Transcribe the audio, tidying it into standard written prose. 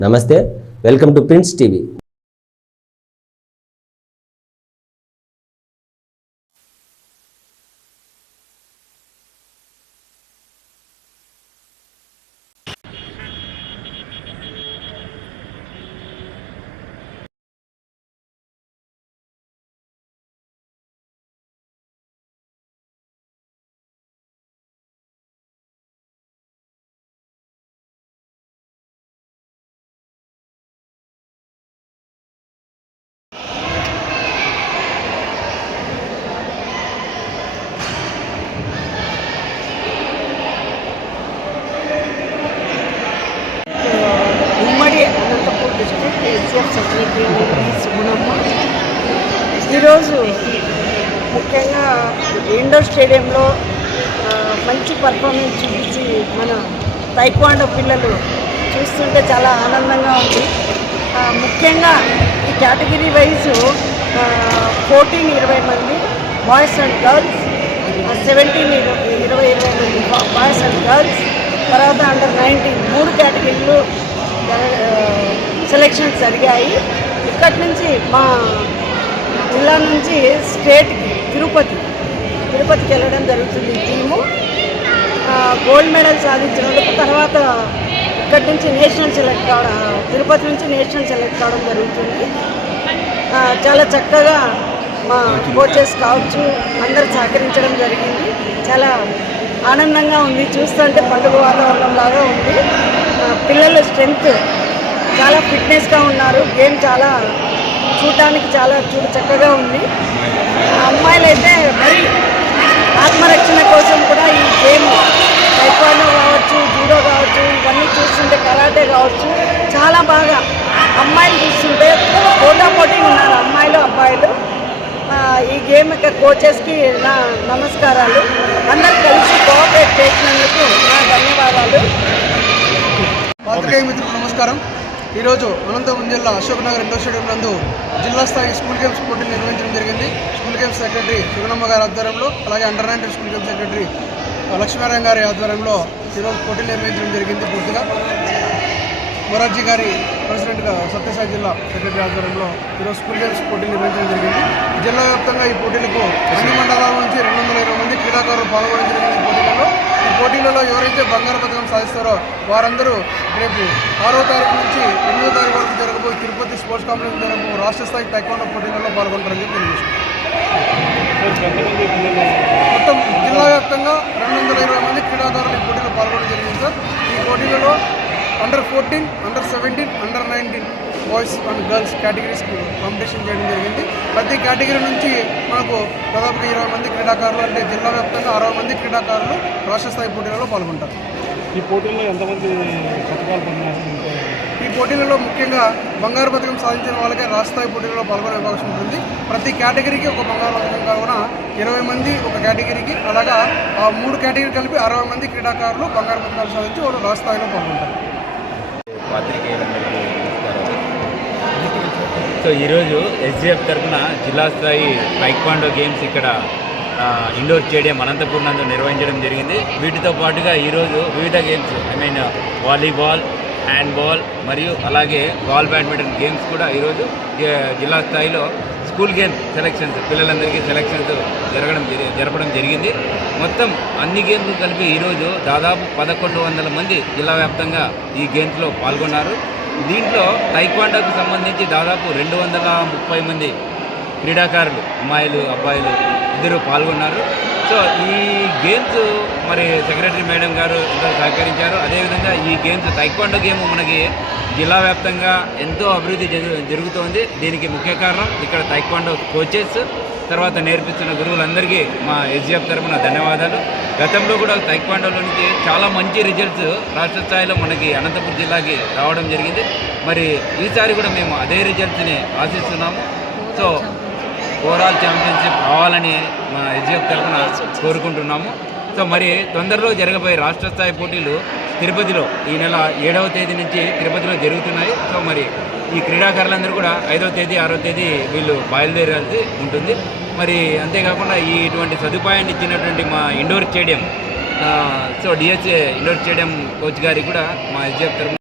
నమస్తే, welcome to prince TV. SF secretary Sugunamma ఈరోజు ముఖ్యంగా ఇండోర్ స్టేడియంలో మంచి పర్ఫార్మెన్స్ చూపించి మన తైక్వాండో పిల్లలు చూస్తుంటే చాలా ఆనందంగా ఉంది. ముఖ్యంగా ఈ కేటగిరీ వైజ్ 14-20 మంది బాయ్స్ అండ్ గర్ల్స్, 17-20 మంది బాయ్స్ అండ్ గర్ల్స్, తర్వాత అండర్-19 3 కేటగిరీలు సెలక్షన్స్ జరిగాయి. ఇక్కడి నుంచి మా జిల్లా నుంచి స్టేట్కి తిరుపతికి వెళ్ళడం జరుగుతుంది. ఈ టీము గోల్డ్ మెడల్ సాధించిన వాళ్ళకు తర్వాత ఇక్కడి నుంచి నేషనల్ సెలెక్ట్ కావడం, తిరుపతి నుంచి నేషనల్ సెలెక్ట్ కావడం జరుగుతుంది. చాలా చక్కగా మా కోచెస్ కావచ్చు అందరూ సహకరించడం జరిగింది. చాలా ఆనందంగా ఉంది, చూస్తుంటే పండుగ వాతావరణం లాగా ఉంది. పిల్లల స్ట్రెంగ్త్ చాలా ఫిట్నెస్గా ఉన్నారు. గేమ్ చాలా చూడటానికి చాలా చక్కగా ఉంది. అమ్మాయిలు అయితే మరి ఆత్మరక్షణ కోసం కూడా ఈ గేమ్ టైక్వాండో కావచ్చు, జూడో కావచ్చు, ఇవన్నీ చూస్తుంటే కరాటే కావచ్చు చాలా బాగా అమ్మాయిలు చూస్తుంటే పోటాపోటీ ఉన్నారు అమ్మాయిలు అబ్బాయిలు. ఈ గేమ్ యొక్క కోచెస్కి నా నమస్కారాలు. అందరూ కలిసి కోఆపరేట్ చేసినందుకు నా ధన్యవాదాలు. నమస్కారం. ఈరోజు అనంతపురం జిల్లా అశోక్ నగర్ ఇండోర్ స్టేడియం నందు జిల్లా స్థాయి స్కూల్ గేమ్స్ పోటీలు నిర్వహించడం జరిగింది. స్కూల్ గేమ్స్ సెక్రటరీ సుగుణమ్మ గారి ఆధ్వర్యంలో, అలాగే under-19 school games secretary Lakshminarayana గారి ఆధ్వర్యంలో ఈరోజు పోటీలు నిర్వహించడం జరిగింది. పూర్తిగా మొరార్జీ గారి ప్రెసిడెంట్గా సత్యసాయి జిల్లా సెక్రటరీ ఆధ్వర్యంలో ఈరోజు స్కూల్ గేమ్స్ పోటీలు నిర్వహించడం జరిగింది. జిల్లా వ్యాప్తంగా ఈ పోటీలకు అన్ని మండలాల నుంచి 220 మంది క్రీడాకారులు పాల్గొనడం జరిగింది. ఈ పోటీలలో ఎవరైతే బంగారు పథకం సాధిస్తారో వారందరూ రేపు 6వ తారీఖు నుంచి 8వ తారీఖు వరకు జరగబోయే తిరుపతి స్పోర్ట్స్ కాంప్లెక్స్ జరగబో రాష్ట్ర స్థాయి టైక్వాండో పోటీలలో పాల్గొంటారని చెప్పి తెలియజేస్తున్నారు. మొత్తం జిల్లా వ్యాప్తంగా 220 మంది క్రీడాకారులు ఈ పోటీలో పాల్గొనడం జరిగింది సార్. ఈ పోటీలలో అండర్-14, అండర్-17, under-19 boys and girls కేటగిరీస్కి competition చేయడం జరిగింది. ప్రతి కేటగిరీ నుంచి మనకు దాదాపుగా 20 మంది క్రీడాకారులు, అంటే జిల్లా వ్యాప్తంగా 60 మంది క్రీడాకారులు రాష్ట్ర స్థాయి పోటీలలో పాల్గొంటారు. ఈ పోటీల్లో ఎంతమంది పథకాలు పొందినారు? ఈ పోటీలలో ముఖ్యంగా బంగారు పథకం సాధించిన వాళ్ళకే రాష్ట్ర స్థాయి పోటీలలో పాల్గొనే అవకాశం ఉంటుంది. ప్రతి కేటగిరీకి ఒక బంగారు పథకం కావున 20 మంది ఒక కేటగిరీకి, అలాగా ఆ 3 కేటగిరీ కలిపి 60 మంది క్రీడాకారులు బంగారు పథకాలు సాధించి వాళ్ళు రాష్ట్ర స్థాయిలో పాల్గొంటారు. సో ఈరోజు ఎస్జీఎఫ్ తరఫున జిల్లా స్థాయి టైక్వాండో గేమ్స్ ఇక్కడ ఇండోర్ స్టేడియం అనంతపురం నందు నిర్వహించడం జరిగింది. వీటితో పాటుగా ఈరోజు వివిధ గేమ్స్ వాలీబాల్, హ్యాండ్బాల్ మరియు అలాగే బాల్ బ్యాడ్మింటన్ గేమ్స్ కూడా ఈరోజు జిల్లా స్థాయిలో స్కూల్ గేమ్స్ సెలక్షన్స్ పిల్లలందరికీ సెలక్షన్స్ జరపడం జరిగింది. మొత్తం అన్ని గేమ్స్ కలిపి ఈరోజు దాదాపు 1100 మంది జిల్లా వ్యాప్తంగా ఈ గేమ్స్లో పాల్గొన్నారు. దీంట్లో టైక్వాండోకు సంబంధించి దాదాపు 230 మంది క్రీడాకారులు అమ్మాయిలు అబ్బాయిలు ఇద్దరు పాల్గొన్నారు. సో ఈ గేమ్స్ మరి సెక్రటరీ మేడం గారు ఎంతో సహకరించారు. అదేవిధంగా ఈ గేమ్స్ టైక్వాండో గేమ్ మనకి జిల్లా వ్యాప్తంగా ఎంతో అభివృద్ధి జరుగుతోంది. దీనికి ముఖ్య కారణం ఇక్కడ టైక్వాండో కోచెస్, తర్వాత నేర్పిస్తున్న గురువులందరికీ మా ఎస్జీఎఫ్ తరఫున ధన్యవాదాలు. గతంలో కూడా టైక్వాండోలో నుంచి చాలా మంచి రిజల్ట్స్ రాష్ట్ర స్థాయిలో మనకి అనంతపురం జిల్లాకి రావడం జరిగింది. మరి ఈసారి కూడా మేము అదే రిజల్ట్స్ని ఆశిస్తున్నాము. సో ఓవరాల్ ఛాంపియన్షిప్ కావాలని మా ఎస్జీఎఫ్ తరఫున కోరుకుంటున్నాము. సో మరి తొందరలో జరగబోయే రాష్ట్ర స్థాయి పోటీలు తిరుపతిలో ఈ నెల 7వ తేదీ నుంచి తిరుపతిలో జరుగుతున్నాయి. సో మరి ఈ క్రీడాకారులందరూ కూడా 5వ తేదీ 6వ తేదీ వీళ్ళు బయలుదేరాల్సి ఉంటుంది. మరి అంతేకాకుండా ఇటువంటి సదుపాయాన్ని ఇచ్చినటువంటి మా indoor stadium, so DSA indoor stadium coach గారికి కూడా మా ఎస్జీఎఫ్ తరఫున